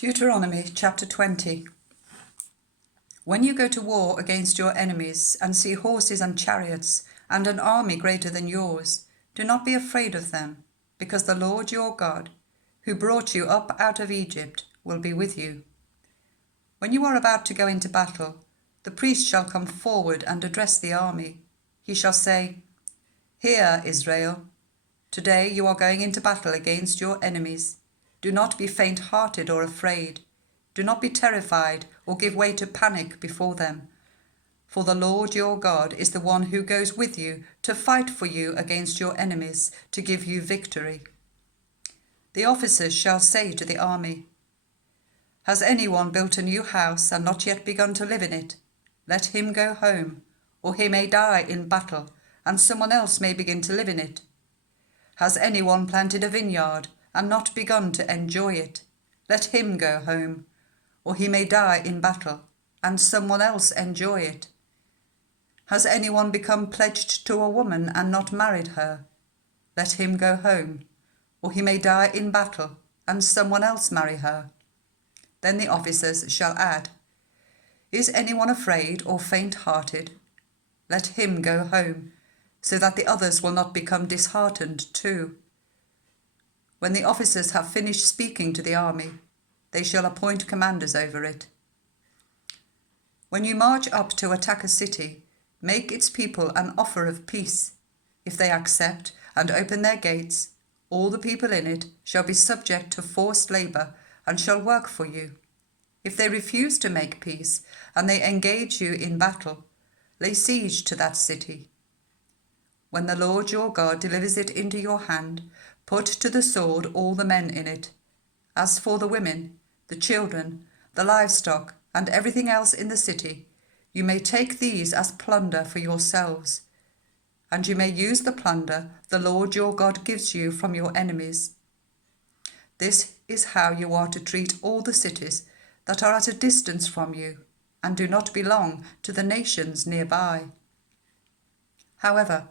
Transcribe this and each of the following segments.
Deuteronomy chapter 20. When you go to war against your enemies and see horses and chariots and an army greater than yours, do not be afraid of them, because the Lord your God, who brought you up out of Egypt, will be with you. When you are about to go into battle, the priest shall come forward and address the army. He shall say, "Hear, Israel, today you are going into battle against your enemies. Do not be faint-hearted or afraid. Do not be terrified or give way to panic before them. For the Lord your God is the one who goes with you to fight for you against your enemies, to give you victory." The officers shall say to the army, "Has anyone built a new house and not yet begun to live in it? Let him go home, or he may die in battle, and someone else may begin to live in it. Has anyone planted a vineyard and not begun to enjoy it? Let him go home, or he may die in battle, and someone else enjoy it. Has anyone become pledged to a woman and not married her? Let him go home, or he may die in battle, and someone else marry her." Then the officers shall add, "Is anyone afraid or faint-hearted? Let him go home, so that the others will not become disheartened too." When the officers have finished speaking to the army, they shall appoint commanders over it. When you march up to attack a city, make its people an offer of peace. If they accept and open their gates, all the people in it shall be subject to forced labour and shall work for you. If they refuse to make peace and they engage you in battle, lay siege to that city. When the Lord your God delivers it into your hand, put to the sword all the men in it. As for the women, the children, the livestock, and everything else in the city, you may take these as plunder for yourselves, and you may use the plunder the Lord your God gives you from your enemies. This is how you are to treat all the cities that are at a distance from you and do not belong to the nations nearby. However,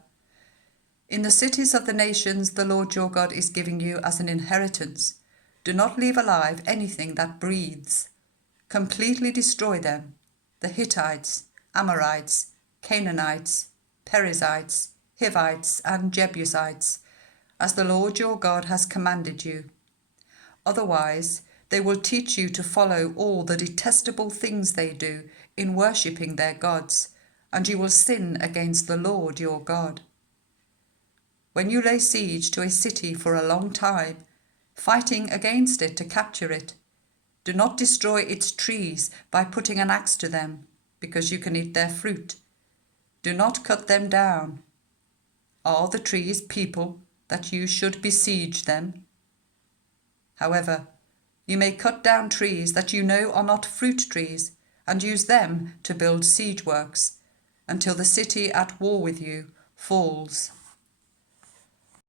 in the cities of the nations the Lord your God is giving you as an inheritance, do not leave alive anything that breathes. Completely destroy them: the Hittites, Amorites, Canaanites, Perizzites, Hivites, and Jebusites, as the Lord your God has commanded you. Otherwise, they will teach you to follow all the detestable things they do in worshipping their gods, and you will sin against the Lord your God. When you lay siege to a city for a long time, fighting against it to capture it, do not destroy its trees by putting an axe to them, because you can eat their fruit. Do not cut them down. Are the trees people that you should besiege them? However, you may cut down trees that you know are not fruit trees and use them to build siege works until the city at war with you falls.